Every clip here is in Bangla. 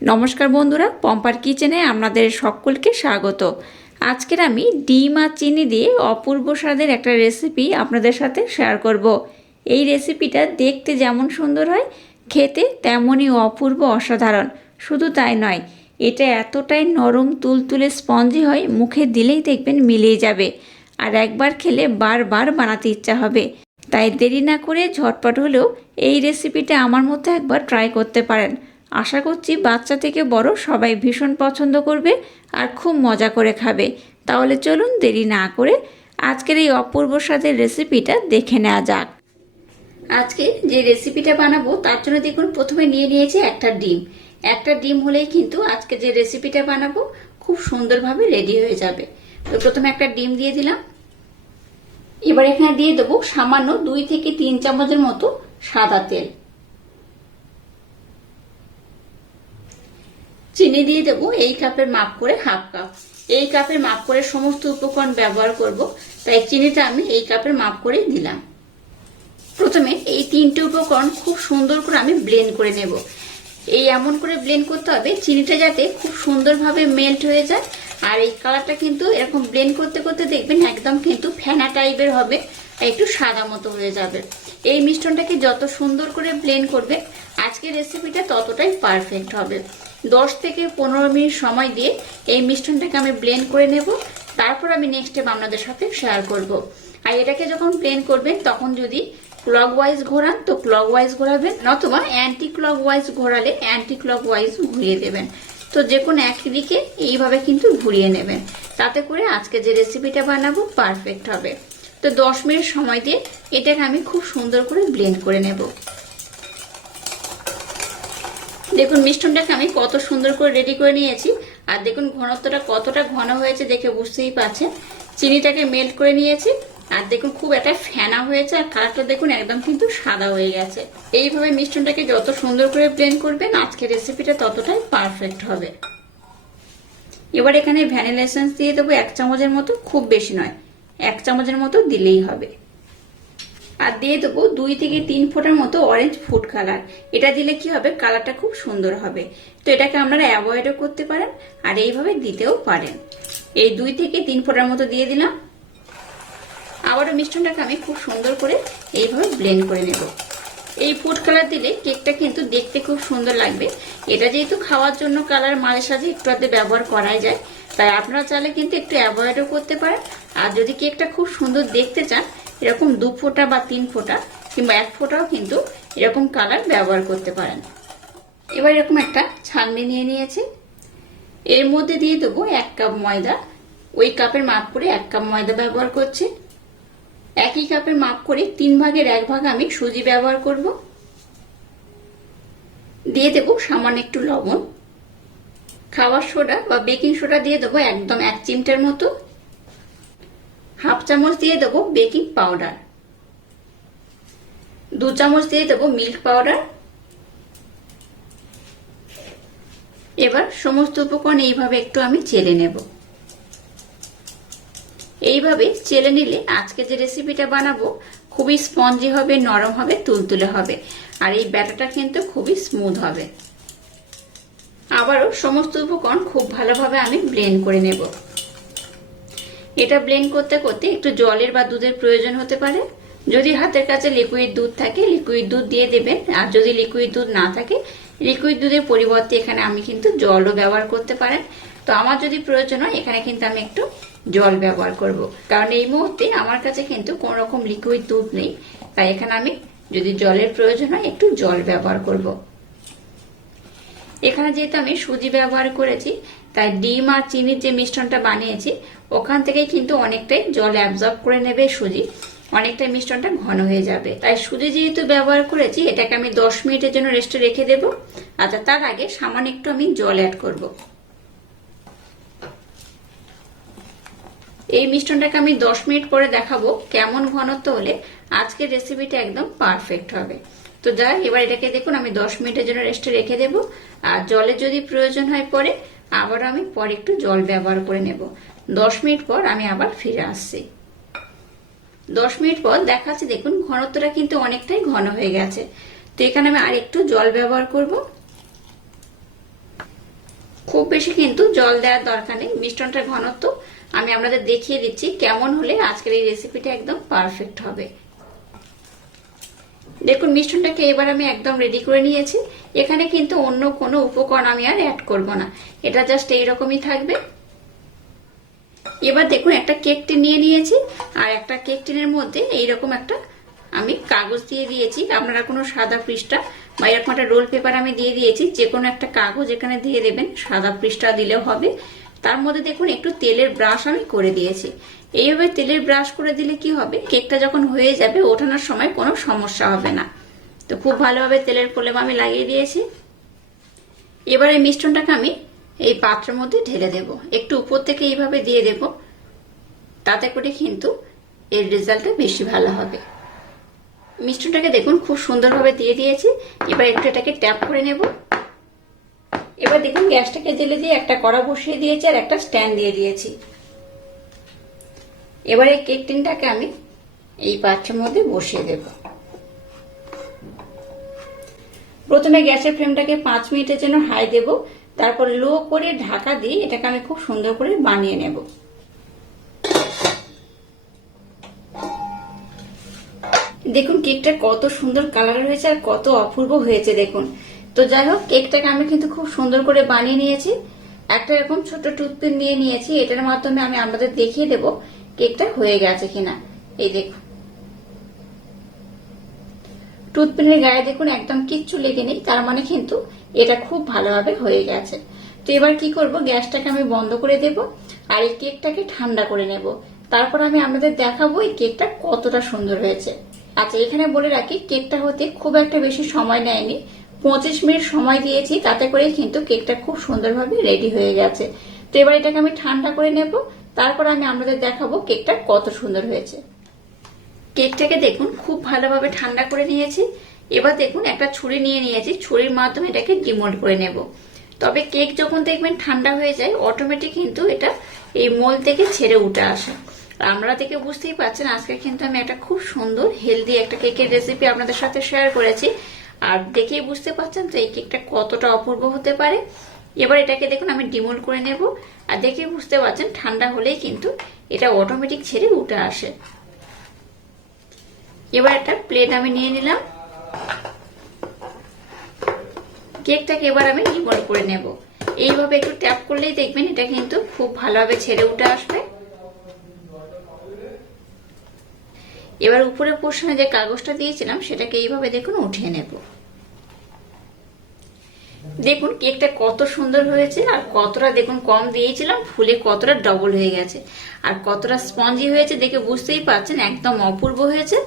নমস্কার বন্ধুরা, পম্পার কিচেনে আপনাদের সকলকে স্বাগত। আজকের আমি ডিম আর চিনি দিয়ে অপূর্ব স্বাদের একটা রেসিপি আপনাদের সাথে শেয়ার করব। এই রেসিপিটা দেখতে যেমন সুন্দর হয়, খেতে তেমনই অপূর্ব অসাধারণ। শুধু তাই নয়, এটা এতটাই নরম, তুলতুলে, স্পঞ্জি হয়, মুখে দিলেই দেখবেন মিলিয়ে যাবে। আর একবার খেলে বারবার বানাতে ইচ্ছা হবে। তাই দেরি না করে ঝটপট হলেও এই রেসিপিটা আমার মতো একবার ট্রাই করতে পারেন। আশা করছি বাচ্চা থেকে বড় সবাই ভীষণ পছন্দ করবে আর খুব মজা করে খাবে। তাহলে চলুন দেরি না করে আজকের এই অপূর্ব স্বাদের রেসিপিটা দেখে নেওয়া যাক। আজকে যে রেসিপিটা বানাবো, তার জন্য দেখুন প্রথমে নিয়ে নিয়েছি একটা ডিম। একটা ডিম হলেই কিন্তু আজকে যে রেসিপিটা বানাবো, খুব সুন্দরভাবে রেডি হয়ে যাবে। তো প্রথমে একটা ডিম দিয়ে দিলাম। এবার এখানে দিয়ে দেবো সামান্য দুই থেকে তিন চামচের মতো সাদা তেল। চিনি দিয়ে দেবো, এই কাপের মাপ করে হাফ কাপ এই কাপের মাপ করে সমস্ত উপকরণ ব্যবহার করব, তাই চিনিটা আমি এই কাপের মাপ করেই দিলাম। প্রথমে এই তিনটে উপকরণ খুব সুন্দর করে আমি ব্লেন্ড করে নেব। এই এমন করে ব্লেন্ড করতে হবে, চিনিটা যাতে খুব সুন্দরভাবে মেল্ট হয়ে যায়, আর এই কালারটা কিন্তু এরকম ব্লেন্ড করতে করতে দেখবেন একদম কিন্তু ফেনা টাইপের হবে একটু সাদা মতো হয়ে যাবে। এই মিশ্রণটাকে যত সুন্দর করে ব্লেন্ড করবে আজকের রেসিপিটা ততটাই পারফেক্ট হবে। দশ থেকে পনেরো মিনিট সময় দিয়ে এই মিশ্রণটাকে আমি ব্লেন্ড করে নেব। তারপর আমি নেক্সট স্টেপ আপনাদের সাথে শেয়ার করব। আর এটাকে যখন ব্লেন্ড করবেন, তখন যদি ক্লক ওয়াইজ ঘোরান, তো ক্লক ওয়াইজ ঘোরাবেন, নতুবা অ্যান্টি ক্লক ওয়াইজ ঘোরালে অ্যান্টি ক্লক ওয়াইজ ঘুরিয়ে দেবেন। তো যে কোনো একদিকে এইভাবে কিন্তু ঘুরিয়ে নেবেন। তাতে করে আজকে যে রেসিপিটা বানাবো পারফেক্ট হবে। তো দশ মিনিট সময় দিয়ে এটাকে আমি খুব সুন্দর করে ব্লেন্ড করে নেব। দেখুন, মিষ্টনটাকে আমি কত সুন্দর করে রেডি করে নিয়েছি। আর দেখুন, ঘনত্বটা কতটা ঘন হয়েছে দেখে বুঝতেই পারছেন চিনিটাকে মেল্ট করে নিয়েছি। আর দেখুন, খুব একটা ফেনা হয়েছে, আর কালারটা দেখুন একদম কিন্তু সাদা হয়ে গেছে। এইভাবে মিষ্টনটাকে যত সুন্দর করে ব্লেন্ড করবেন, আজকের রেসিপিটা ততটাই পারফেক্ট হবে। এবার এখানে ভ্যানিলা দিয়ে দেবো, এক চামচের মতো, খুব বেশি নয়, এক চামচের মতো দিলেই হবে। আর দিয়ে দেবো দুই থেকে তিন ফোঁটার মতো অরেঞ্জ ফুড কালার এটা দিলে কি হবে? কালারটা খুব সুন্দর হবে। তো এটাকে আপনারা অ্যাভয়েডও করতে পারেন আর এইভাবে দিতেও পারেন। এই দুই থেকে তিন ফোঁটার মতো দিয়ে দিলাম। আবারও মিষ্টনটাকে আমি খুব সুন্দর করে এইভাবে ব্লেন্ড করে নেব। এই ফুড কালার দিলে কেকটা কিন্তু দেখতে খুব সুন্দর লাগবে। এটা যেহেতু খাওয়ার জন্য কালার মাঝে সাঝে একটু আধে ব্যবহার করাই যায়, তাই আপনারা চাইলে কিন্তু একটু অ্যাভয়েডও করতে পারেন। আর যদি কেকটা খুব সুন্দর দেখতে চান এরকম দু ফোঁটা বা তিন ফোঁটা কিংবা এক ফোঁটাও কিন্তু এরকম কালার ব্যবহার করতে পারেন। এবার এরকম একটা ছাননি নিয়ে নিয়েছি। এর মধ্যে দিয়ে দেবো এক কাপ ময়দা। ওই কাপের মাপ করে এক কাপ ময়দা ব্যবহার করছি। একই কাপের মাপ করে তিন ভাগের এক ভাগ আমি সুজি ব্যবহার করব। দিয়ে দেবো সামান্য একটু লবণ। খাওয়ার সোডা বা বেকিং সোডা দিয়ে দেবো একদম এক চিমটার মতো। হাফ চামচ দিয়ে দেবো বেকিং পাউডার। দু চামচ দিয়ে দেবো মিল্ক পাউডার। এবার সমস্ত উপকরণ এইভাবে একটু আমি চেলে নেব। এইভাবে চেলে নিলে আজকে যে রেসিপিটা বানাবো, খুবই স্পঞ্জি হবে, নরম হবে, তুলতুলে হবে। আর এই ব্যাটাটা কিন্তু খুবই স্মুথ হবে। আবারও সমস্ত উপকরণ খুব ভালোভাবে আমি ব্লেন্ড করে নেব। এটা ব্লেন্ড করতে করতে একটু জলের বা দুধের প্রয়োজন হতে পারে। যদি হাতের কাছে লিকুইড দুধ থাকে লিকুইড দুধ দিয়ে দেবেন। আর যদি লিকুইড দুধ না থাকে লিকুইড দুধের পরিবর্তে এখানে আমি কিন্তু জলও ব্যবহার করতে পারেন। তো আমার যদি প্রয়োজন হয়, এখানে কিন্তু আমি একটু জল ব্যবহার করব। কারণ এই মুহূর্তে আমার কাছে কিন্তু কোন রকম লিকুইড দুধ নেই। তাই এখানে আমি যদি জলের প্রয়োজন হয়, একটু জল ব্যবহার করব। এখানে যেহেতু আমি সুজি ব্যবহার করেছি, তাই ডিম আর চিনির যে মিশ্রণটা বানিয়েছি, ওখান থেকেই কিন্তু অনেকটাই জল অ্যাবজর্ব করে নেবে সুজি। অনেকটাই মিশ্রণটা ঘন হয়ে যাবে। তাই সুজি যেহেতু ব্যবহার করেছি, এটাকে আমি দশ মিনিটের জন্য রেস্টে রেখে দেবো। আচ্ছা তার আগে সামান্য একটু আমি জল অ্যাড করব। এই মিশ্রণটাকে আমি দশ মিনিট পরে দেখাবো কেমন ঘনত্ব হলে আজকের রেসিপিটা একদম পারফেক্ট হবে। তো যাই এবার এটাকে দেখুন, আমি দশ মিনিটের জন্য রেস্টে রেখে দেব। আর জলের যদি প্রয়োজন হয় পরে আবার আমি পরে একটু জল ব্যবহার করে নেব। দশ মিনিট পর আমি আবার ফিরে আসছি। দশ মিনিট পর দেখাচ্ছি দেখুন, ঘনত্বটা কিন্তু অনেকটাই ঘন হয়ে গেছে। তো এখানে আমি আর একটু জল ব্যবহার করব। খুব বেশি কিন্তু জল দেওয়ার দরকার নেই মিষ্টনটার ঘনত্ব। আমি আপনাদের দেখিয়ে দিচ্ছি কেমন হলে আজকের এই রেসিপিটা একদম পারফেক্ট হবে। দেখুন মিষ্টনটাকে এবার আমি একদম রেডি করে নিয়েছি। এখানে কিন্তু অন্য কোনো উপকরণ আমি আর অ্যাড করব না। এটা জাস্ট এইরকমই থাকবে। এবার দেখুন, একটা কেক টিন নিয়ে নিয়েছি। আর একটা কেক টিনের মধ্যে এইরকম একটা আমি কাগজ দিয়ে দিয়েছি। আপনারা কোনো সাদা পৃষ্ঠা বা এরকম একটা রোল পেপার আমি দিয়ে দিয়েছি। যে কোনো একটা কাগজ এখানে দিয়ে দেবেন। সাদা পৃষ্ঠা দিলেও হবে। তার মধ্যে দেখুন, একটু তেলের ব্রাশ আমি করে দিয়েছি। এইভাবে তেলের ব্রাশ করে দিলে কি হবে? কেকটা যখন হয়ে যাবে, ওঠানোর সময় কোনো সমস্যা হবে না। তো খুব ভালোভাবে তেলের প্রলেপ আমি লাগিয়ে দিয়েছি। এবারে মিশ্রণটাকে আমি এই পাত্রের মধ্যে ঢেলে দেব। একটু উপর থেকে এইভাবে দিয়ে দেব। তাতে করে কিন্তু এর রেজাল্টটা বেশি ভালো হবে। মিষ্টিটাকে দেখুন, খুব সুন্দরভাবে দিয়ে দিয়েছি। এবার একটু এটাকে ট্যাপ করে নেব। এবার দেখুন গ্যাসটাকে জেলে দিয়ে একটা কড়া বসিয়ে দিয়েছি আর একটা স্ট্যান্ড দিয়ে দিয়েছি। এবার এই কেক টিনটাকে আমি এই পাত্রের মধ্যে বসিয়ে দেব। প্রথমে গ্যাসের ফ্লেমটাকে পাঁচ মিনিটের জন্য হাই দেব, তারপর লো করে ঢাকা দিয়ে এটাকে আমি খুব সুন্দর করে বানিয়ে নেব। দেখুন, কেকটা কত সুন্দর কালার হয়েছে আর কত অপূর্ব হয়েছে, দেখুন। তো যাই হোক, কেকটাকে আমি কিন্তু খুব সুন্দর করে বানিয়ে নিয়েছি। একটা এরকম ছোট টুথপিন নিয়ে নিয়েছি, এটার মাধ্যমে আমি আপনাদের দেখিয়ে দেব কেকটা হয়ে গেছে কিনা। এই দেখুন। টুথপিনের গায়ে দেখুন, একদম কিচ্ছু লেগে নেই, তার মানে কিন্তু এটা খুব ভালোভাবে হয়ে গেছে। তো এবার কি করব, গ্যাসটাকে আমি বন্ধ করে দেব আর এই কেকটাকে ঠান্ডা করে নেব। তারপর আমি আপনাদের দেখাবো এই কেকটা কতটা সুন্দর হয়েছে। আচ্ছা এখানে বলে রাখি, কেকটা হতে খুব একটা বেশি সময় নেয়নি। পঁচিশ মিনিট সময় দিয়েছি, তাতে করে কিন্তু কেকটা খুব সুন্দরভাবে রেডি হয়ে গেছে। তো এবার এটাকে আমি ঠান্ডা করে নেব, তারপর আমি আপনাদের দেখাবো কেকটা কত সুন্দর হয়েছে। কেকটাকে দেখুন, খুব ভালোভাবে ঠান্ডা করে নিয়েছি। এবার দেখুন, একটা ছুরি নিয়ে নিয়েছি, ছুরির মাধ্যমে এটাকে ডিমোল্ড করে নেব। তবে কেক যখন দেখবেন ঠান্ডা হয়ে যায় অটোমেটিক কিন্তু এটা এই মোল থেকে ছেড়ে উঠে আসে। আমরা থেকে বুঝতেই পারছেন, আজকে কিন্তু আমি একটা খুব সুন্দর হেলদি একটা কেকের রেসিপি আপনাদের সাথে শেয়ার করেছি। আর দেখেই বুঝতে পারছেন তো এই কেকটা কতটা অপূর্ব হতে পারে। এবার এটাকে দেখুন, আমি ডিমোল করে নেব। আর দেখে বুঝতে পারছেন, ঠান্ডা হলেই কিন্তু এটা অটোমেটিক ছেড়ে উঠে আসে। এবার একটা প্লেট আমি নিয়ে নিলাম। কেকটাকে এবার আমি ডিমোল করে নেব। এইভাবে একটু ট্যাপ করলেই দেখবেন এটা কিন্তু খুব ভালোভাবে ছেড়ে উঠে আসবে। এবার উপরে পোর্শনে যে কাগজটা দিয়েছিলাম, সেটাকে এইভাবে দেখুন, উঠিয়ে নেব। দেখুন কেকটা কত সুন্দর হয়েছে, আর কতটা দেখুন কম দিয়েছিলাম, ফুলে কতটা ডবল হয়ে গেছে। আর কতটা স্পঞ্জি হয়েছে দেখে বুঝতেই পারছেন, একদম অপূর্ব হয়েছে।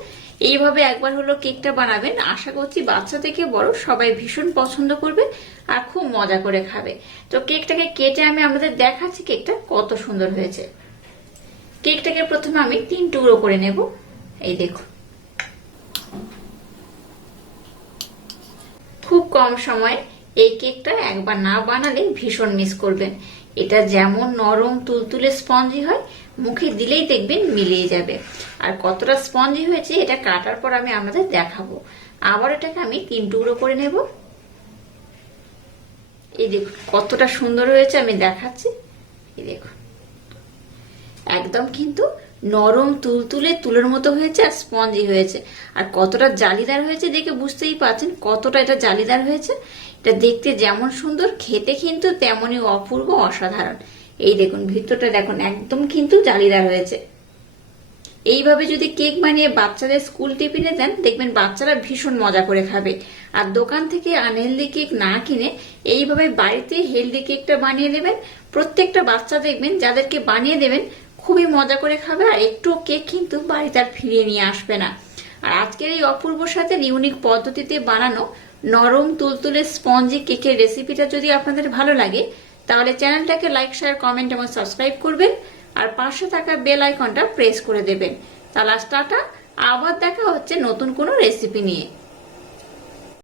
এইভাবে একবার হলো কেকটা বানাবেন। আশা করছি বাচ্চা থেকে বড় সবাই ভীষণ পছন্দ করবে আর খুব মজা করে খাবে। তো কেকটাকে কেটে আমি আমাদের দেখাচ্ছি কেকটা কত সুন্দর হয়েছে। কেকটাকে প্রথমে আমি তিন টুকরো করে নেব। এই দেখুন খুব কম সময়ে এই কেকটা একবার না বানালে ভীষণ মিস করবেন। এটা যেমন নরম তুলতুলে স্পঞ্জি হয়, মুখে দিলেই দেখবেন মিলিয়ে যাবে। আর কতটা স্পঞ্জি হয়েছে এটা কাটার পর আমি আপনাদের দেখাবো। আবার এটাকে আমি তিন টুকরো করে নেব। এই দেখুন কতটা সুন্দর হয়েছে, আমি দেখাচ্ছি। এই দেখুন একদম কিন্তু নরম তুলতুলে তুলোর মতো হয়েছে আর স্পঞ্জি হয়েছে। আর কতটা জালিদার হয়েছে দেখে বুঝতেই পারছেন কতটা এটা জালিদার হয়েছে। এটা দেখতে যেমন সুন্দর, খেতে কিন্তু তেমনই অপূর্ব, অসাধারণ। এই দেখুন, ভিতরটা দেখুন, একদম কিন্তু জালিদার হয়েছে। এইভাবে যদি কেক বানিয়ে বাচ্চাদের স্কুল টিফিনে দেন, দেখবেন বাচ্চারা ভীষণ মজা করে খাবে। আর দোকান থেকে আনহেলদি কেক না কিনে এইভাবে বাড়িতে হেলদি কেকটা বানিয়ে দেবেন, প্রত্যেকটা বাচ্চা দেখবেন যাদেরকে বানিয়ে দেবেন খুবই মজা করে খাবে আর একটু কেক কিন্তু বাড়িতে আর ফিরিয়ে নিয়ে আসবে না। আর আজকের এই অপূর্ব সাথে ইউনিক পদ্ধতিতে বানানো নরম তুলতুলে স্পঞ্জি কেকের রেসিপিটা যদি আপনাদের ভালো লাগে, তাহলে চ্যানেলটাকে লাইক শেয়ার কমেন্ট এবং সাবস্ক্রাইব করবেন আর পাশে থাকা বেল আইকনটা প্রেস করে দেবেন। তাহলে টাটা, আবার দেখা হচ্ছে নতুন কোনো রেসিপি নিয়ে।